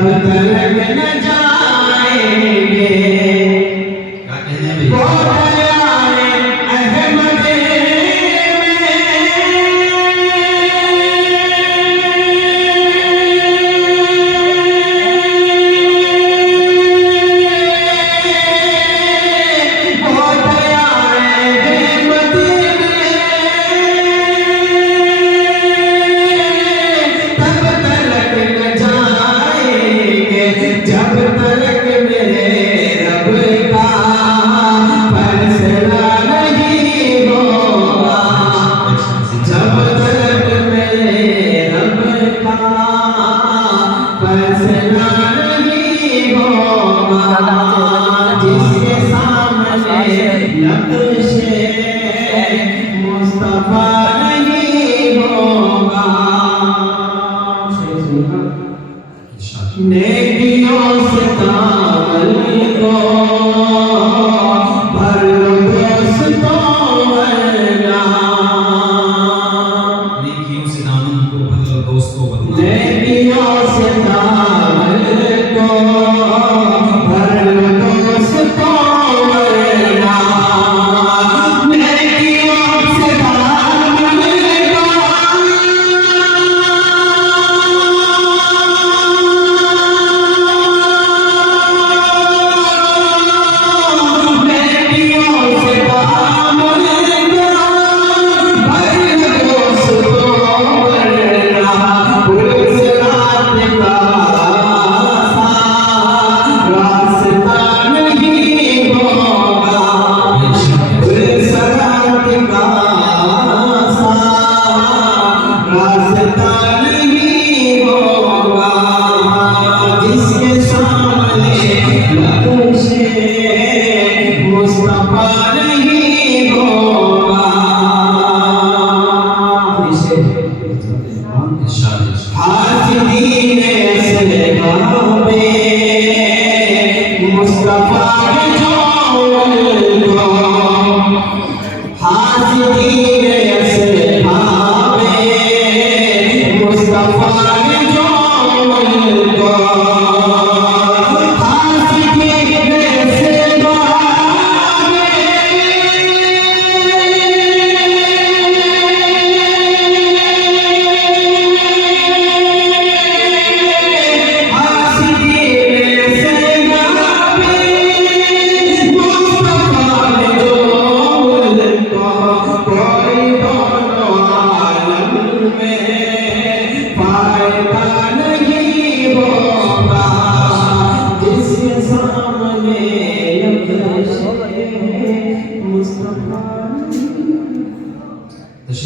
जब तक न जाएंगे क्या कहते हैं वो भाई? दयाले अहमद जब तक मेरे रब का फैसला नहीं होगा, जब तक मेरे रब का फैसला नहीं होगा, जिसके सामने नक्शे मुस्तफा नहीं होगा। नेकियों से दामन को भर लो दोस्तों वरना, नेकियों से दामन को भर लो दोस्तों वरना, नेकियों से दामन को भर लो दोस्तों वरना, नेकियों से दामन को में